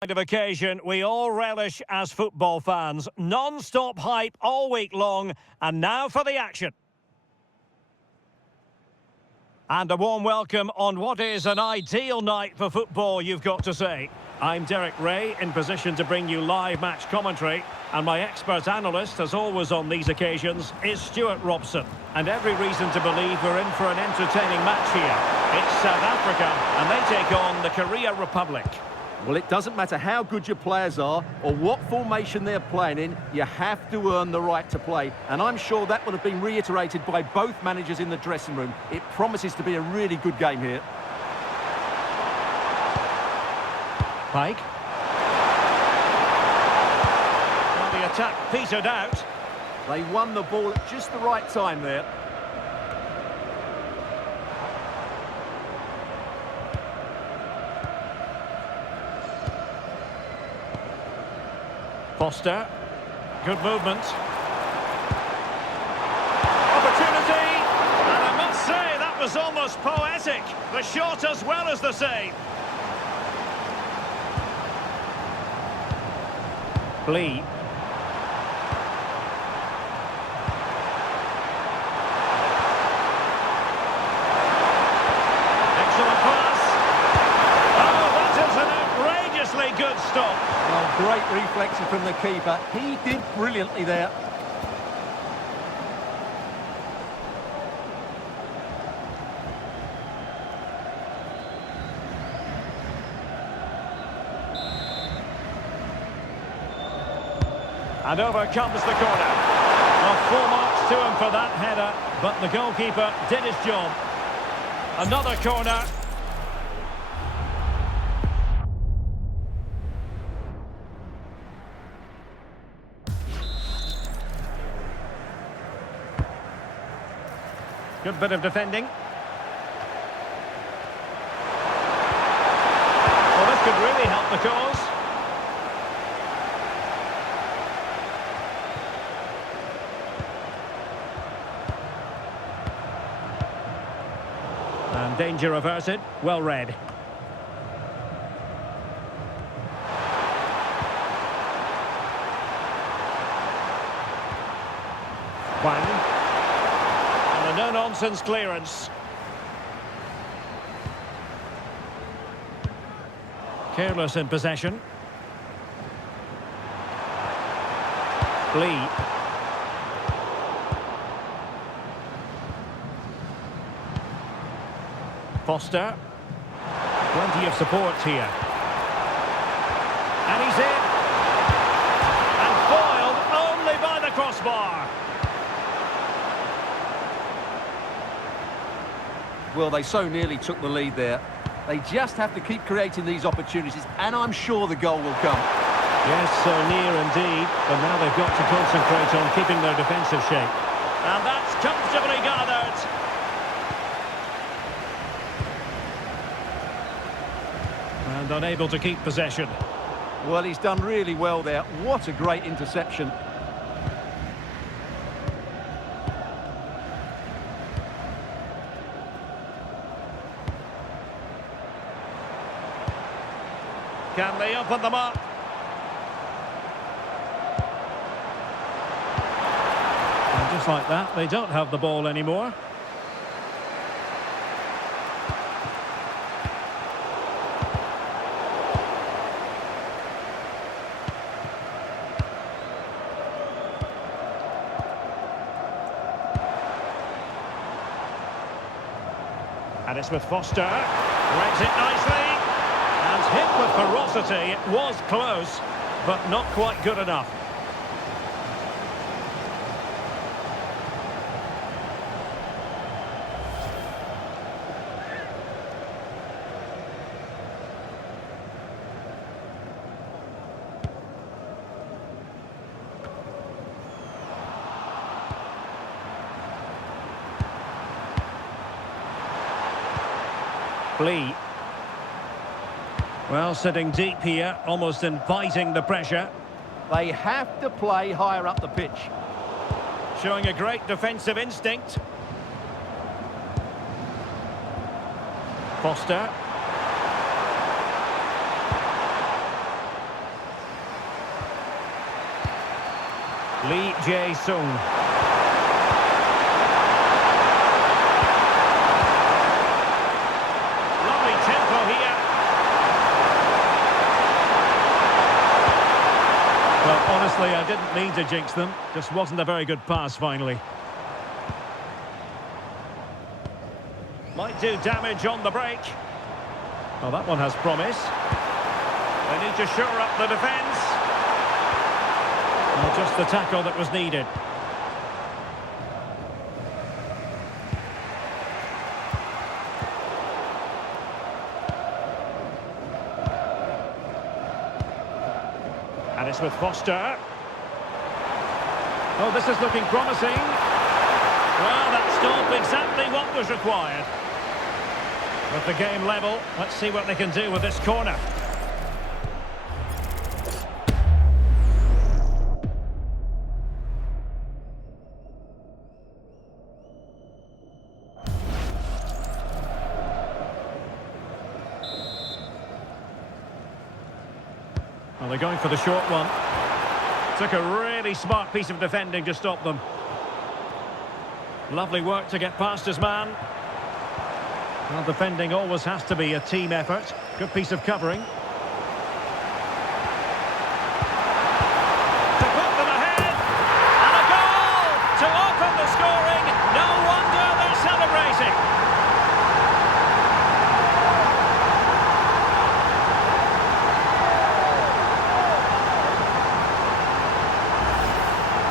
Kind of occasion we all relish as football fans. Non-stop hype all week long, and now for the action. And a warm welcome on what is an ideal night for football, you've got to say. I'm Derek Ray, in position to bring you live match commentary, and my expert analyst, as always on these occasions, is Stuart Robson. And every reason to believe we're in for an entertaining match here. It's South Africa, and they take on the Korea Republic. Well, it doesn't matter how good your players are or what formation they're playing in, you have to earn the right to play. And I'm sure that would have been reiterated by both managers in the dressing room. It promises to be a really good game here. Pike. Well, the attack petered out. They won the ball at just the right time there. Foster, good movement. Opportunity, and I must say that was almost poetic. The shot as well as the save. Lee. Excellent pass. Oh, that is an outrageously good stop. Well, great reflection from the keeper. He did brilliantly there. And over comes the corner. Well, full marks to him for that header, but the goalkeeper did his job. Another corner. Good bit of defending. Well, this could really help the cause. And danger averted. Well read. One. No-nonsense clearance. Careless in possession. Lee. Foster. Plenty of support here. And he's in. And foiled only by the crossbar. Well, they so nearly took the lead there. They just have to keep creating these opportunities, and I'm sure the goal will come. Yes, so near indeed, but now they've got to concentrate on keeping their defensive shape. And that's comfortably gathered. And unable to keep possession. Well, he's done really well there. What a great interception. Can they open them up? And just like that, they don't have the ball anymore. And it's with Foster. Breaks it nicely. And hit with ferocity. It was close, but not quite good enough. Lee. Well, sitting deep here, almost inviting the pressure. They have to play higher up the pitch. Showing a great defensive instinct. Foster. Lee Jae-sung. Lovely tempo here. Well, honestly, I didn't mean to jinx them. Just wasn't a very good pass, finally. Might do damage on the break. Oh, that one has promise. They need to shore up the defence. Well, just the tackle that was needed. And it's with Foster. Oh, this is looking promising. Well, that stopped exactly what was required. With the game level, let's see what they can do with this corner. Well, they're going for the short one. Took a really smart piece of defending to stop them. Lovely work to get past his man. Well, defending always has to be a team effort. Good piece of covering. To put them ahead. And a goal to open the scoring. No wonder they're celebrating.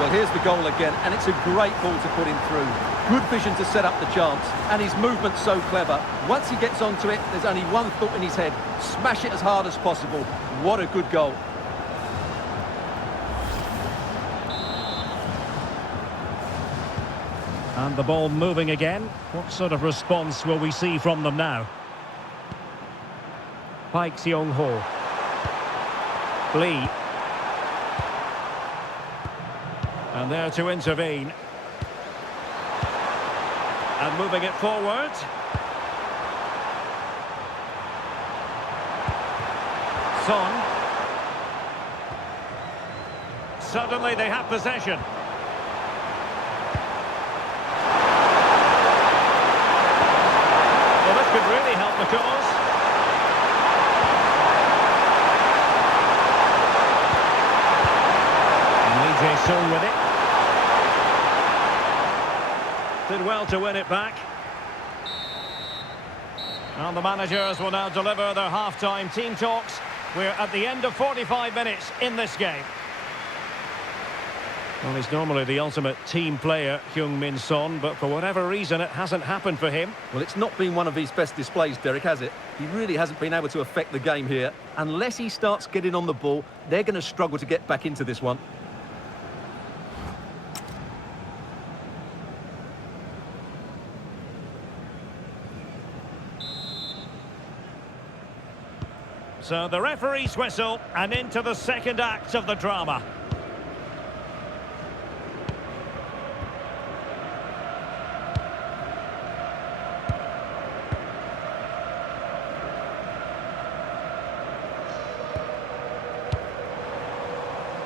Well, here's the goal again, and it's a great ball to put him through. Good vision to set up the chance, and his movement's so clever. Once he gets onto it, there's only one thought in his head. Smash it as hard as possible. What a good goal. And the ball moving again. What sort of response will we see from them now? Park Seong-ho. Lee. And there to intervene. And moving it forward. Son. Suddenly they have possession. Well, this could really help the cause. And Lee Jae-sung with it. Did well to win it back. And the managers will now deliver their half-time team talks. We're at the end of 45 minutes in this game. Well, he's normally the ultimate team player, Heung-min Son, but for whatever reason, it hasn't happened for him. Well, it's not been one of his best displays, Derek, has it? He really hasn't been able to affect the game here. Unless he starts getting on the ball, they're going to struggle to get back into this one. So the referee's whistle, and into the second act of the drama.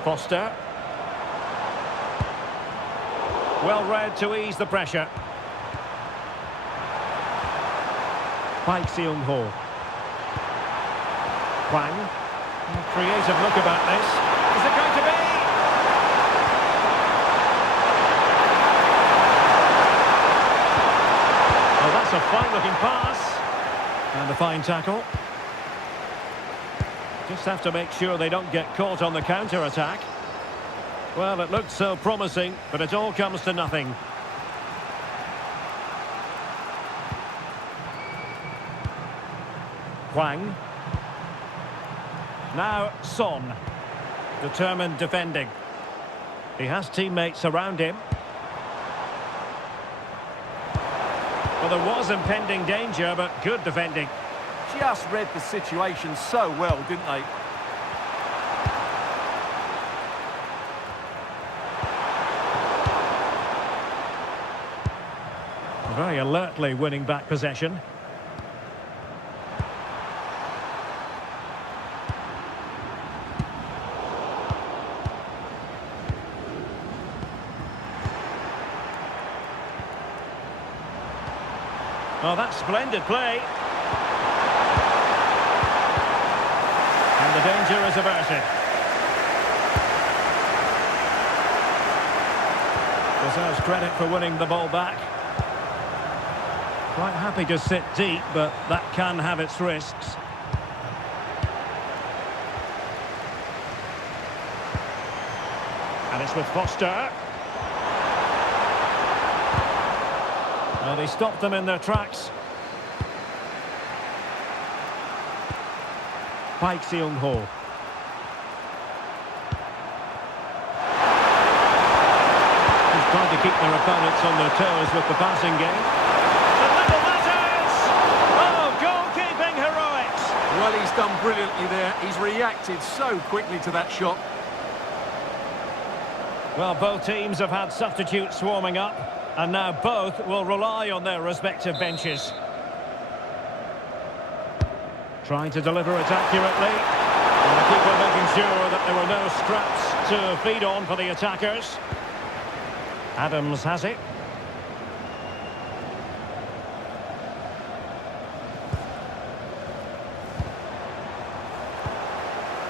Foster. Well read to ease the pressure. Park Seong-ho. Hwang. Creative look about this. Is it going to be? Well, that's a fine-looking pass. And a fine tackle. Just have to make sure they don't get caught on the counter-attack. Well, it looked so promising, but it all comes to nothing. Hwang. Now, Son. Determined defending. He has teammates around him. Well, there was impending danger, but good defending. Just read the situation so well, didn't they? Very alertly winning back possession. Oh, that's splendid play. And the danger is averted. Deserves credit for winning the ball back. Quite happy to sit deep, but that can have its risks. And it's with Foster. Well, he stopped them in their tracks. Paik Seung-ho. He's trying to keep their opponents on their toes with the passing game. The little matters! Oh, goalkeeping heroics! Well, he's done brilliantly there. He's reacted so quickly to that shot. Well, both teams have had substitutes warming up, and now both will rely on their respective benches. Trying to deliver it accurately. And the keeper making sure that there were no scraps to feed on for the attackers. Adams has it.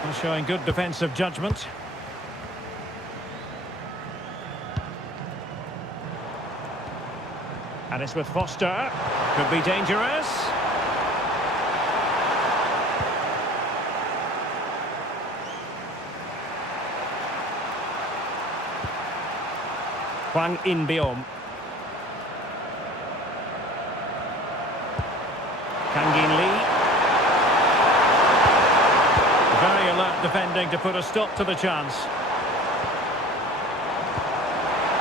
He's showing good defensive judgment. And it's with Foster. Could be dangerous. Hwang In-beom. Kang-in Lee. Very alert defending to put a stop to the chance.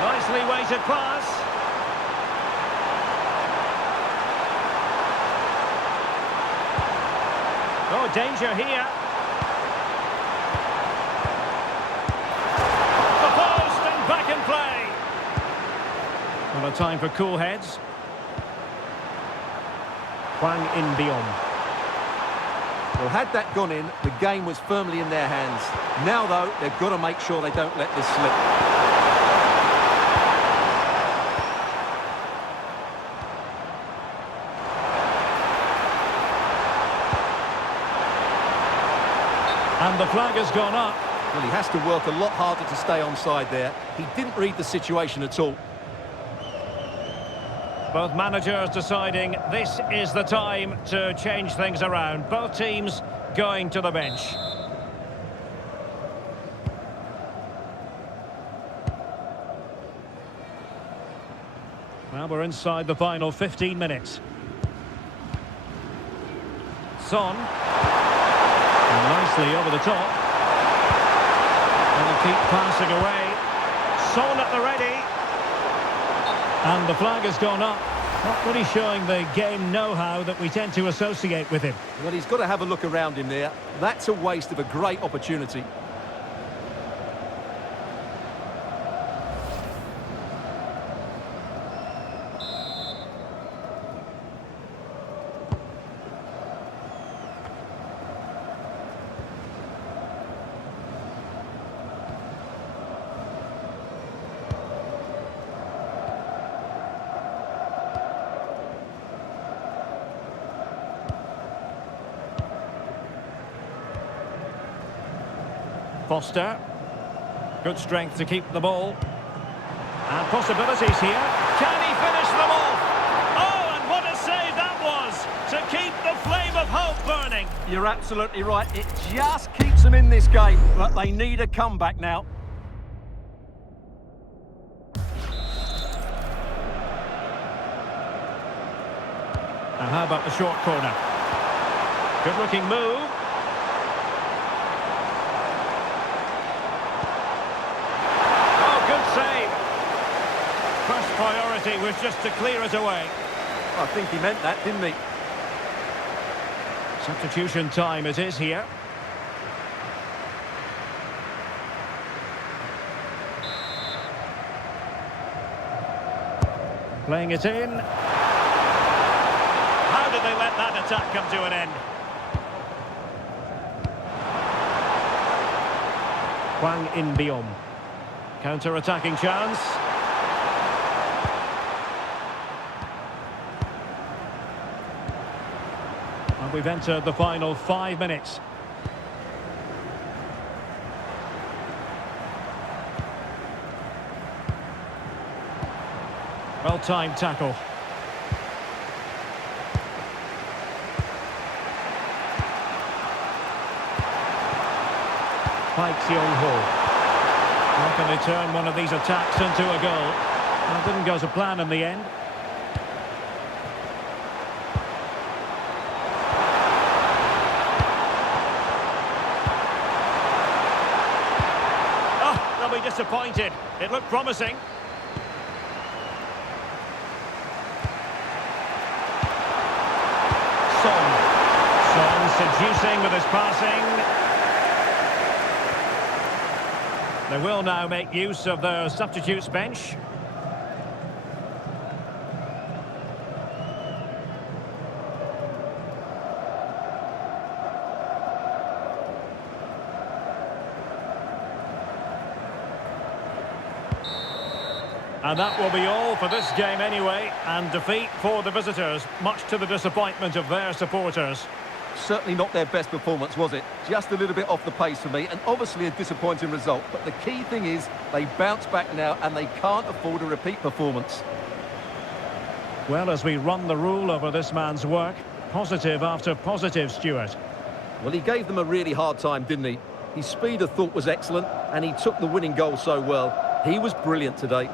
Nicely weighted pass. Oh, danger here. The post and back in play. Well, a time for cool heads. Hwang In-beom. Well, had that gone in, the game was firmly in their hands. Now, though, they've got to make sure they don't let this slip. And the flag has gone up. Well, he has to work a lot harder to stay onside there. He didn't read the situation at all. Both managers deciding this is the time to change things around. Both teams going to the bench. Well, we're inside the final 15 minutes. Son. And nicely over the top. And they'll keep passing away. Son at the ready. And the flag has gone up. Not really showing the game know-how that we tend to associate with him. Well, he's got to have a look around him there. That's a waste of a great opportunity. Foster. Good strength to keep the ball. And possibilities here. Can he finish them off? Oh, and what a save that was to keep the flame of hope burning. You're absolutely right. It just keeps them in this game, but they need a comeback now. And how about the short corner? Good-looking move. First priority was just to clear it away. I think he meant that, didn't he? Substitution time it is here. Playing it in. How did they let that attack come to an end? Hwang In-beom. Counter-attacking chance. And we've entered the final 5 minutes. Well-timed tackle. Pikes Young-ho. How can they turn one of these attacks into a goal? Well, it didn't go to plan in the end. Oh, they'll be disappointed. It looked promising. Son seducing with his passing. They will now make use of their substitutes bench. And that will be all for this game anyway, and defeat for the visitors, much to the disappointment of their supporters. Certainly not their best performance, was it? Just a little bit off the pace for me, and obviously a disappointing result. But the key thing is, they bounce back now, and they can't afford a repeat performance. Well, as we run the rule over this man's work, positive after positive, Stuart. Well, he gave them a really hard time, didn't he? His speed of thought was excellent, and he took the winning goal so well. He was brilliant today.